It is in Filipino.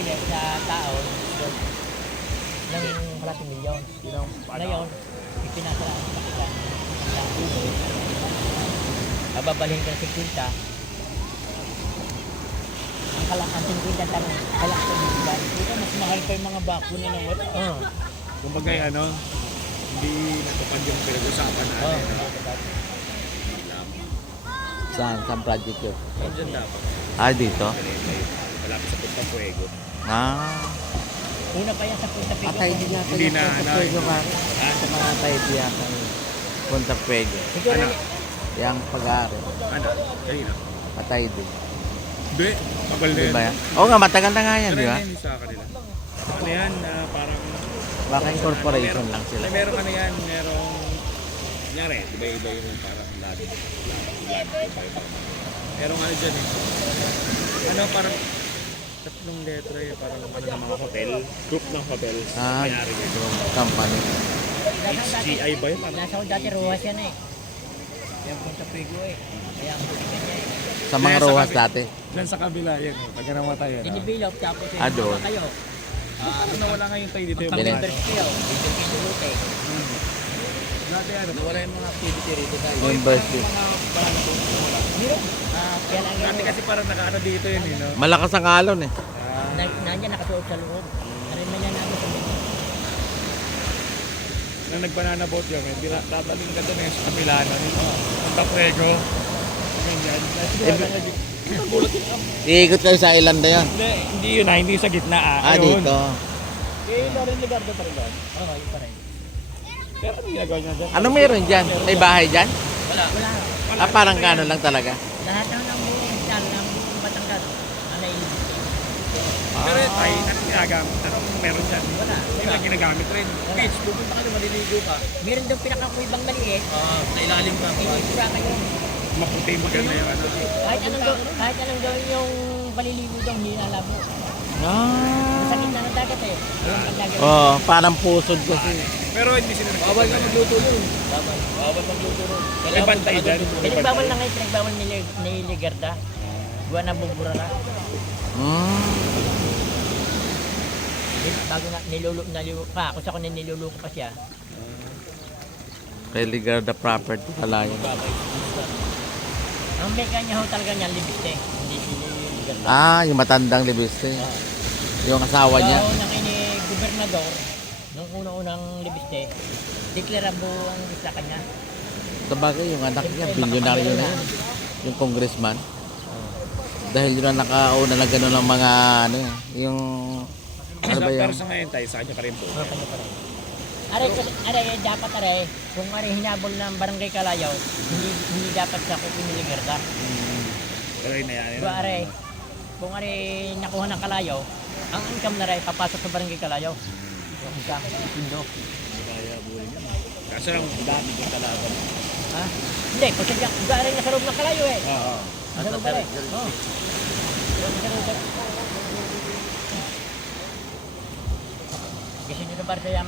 bumili sa tao ng malaking milyon. Ngayon, ipinasaraan sa isang puno. Babalhin ka ng 50. Ang 50 tanong, kalak sa milyon. Ito, mas mahal pa yung mga bako na nawala. Oo. Kumbaga ano, hindi natupad yung pinag-usapan natin. Saan? Saan project yun? Diyan dapat. Ah, dito? Malapit sa Punta Fuego. Ah. Una pa yan sa Punta Pico. Patay din yata Hindi yung na, Punta ano, Fuego pa. Ah, Sa mga patay din yata yung Punta Fuego. Siguro, Ano? Yung pag-aari. Ano? Kanina? Patay din. Hindi. Mabal na Di yan. ba yan? Oo nga, matagal na nga yan, Ano di ba? yan sa kanila? Ano yan? Parang... Baka incorporation lang sila. Ay, meron ano yan, merong... Kunyari, iba-iba yung parang lagi. Merong ano dyan eh. Ano parang... Tatlong letra eh, parang ano ng mga hotel. Group ng hotel. Ah, Mayari yun. yung company. HGI ba yun? nasa ko dati ruwas yan eh. Yung Punta Pico eh. Kaya ang buti niya eh. Sa mga Yes, rowas sa dati. Diyan sa kabila yan. Pagka namatay yan. Dinibilog tapos yung Ah, doon. kayo. Ano nawala nga yung tayo dito yung Bilis. mga... Members kayo. Dito pinulute. Dati ano, nawala yung mga activity rito tayo. Membership. Mga parang Meron. Kaya lang Dati yun. kasi parang nakaano dito yun eh, no? Malakas ang alon eh. Nandiyan nakasuot sa loob. Arin man yan namin sa loob. Nang nag-banana boat yun, hindi na tataling ka doon eh, sa kabila na nito. Ang Tapuego. Ganyan. Iikot kayo sa island na yun. Hindi yun ah, hindi sa gitna ah. Ah, Ayun. dito. Eh, Loren Ligardo pa rin doon. Oo, yun pa rin. Pero ano ginagawa niya dyan? Ano meron dyan? May bahay dyan? Wala. Ah, parang gano'n lang talaga. Lahat ng buong dyan, ng buong Batangas. Ano yung Pero yung tayo, anong ginagamit? Anong meron dyan? Wala. Hindi na ginagamit rin. Beach, pupunta ka na maliligo ka. Meron doon pinakakuibang maliit. Sa ilalim ka. Inisura kayo. Maputi maganda yung ano. Kahit anong gawin yung paliligo doon, hindi nalabo. Ah. Sa gitna ng dagat eh. Ayun ang gagawin. Oh, parang pusod kasi. Pero hindi sila bawal na magluto nun. Bawal magluto nun. May bantay dyan. Pinagbawal na ngayon, pinagbawal ni Ligarda. Buwan na bubura na. Bago na niluluko pa, kung sa ako niluluko pa siya. Kay Ligarda property pala yun. Ang may kanya ho talaga niya, libiste. Hindi si Ligarda. Ah, yung matandang libiste. Yung asawa niya. So, nang ini gobernador, nung unang-unang libiste, deklarabo ang sa kanya. Sabagay, yung anak niya, bilyonaryo na yun. Yung congressman. Dahil yun ang nakauna na gano'n ng mga, ano, yung, ano ba Pero yung, sa ngayon tayo, sa kanya ka rin po. Kanya pa rin. Aray, dapat aray, kung aray hinabol ng barangay Kalayaw, hindi dapat sa kupin ni Ligarda. Pero yun na yan. Diba aray, kung aray nakuha ng Kalayaw, ang income na aray, papasok sa barangay Kalayaw. Yung income, pindo. Kaso lang, dami yung kalaban. Ha? Hindi, kasi diba aray nasa loob ng Kalayaw eh. Oo. Nasa loob aray. Oo. Kasi nyo na ba sa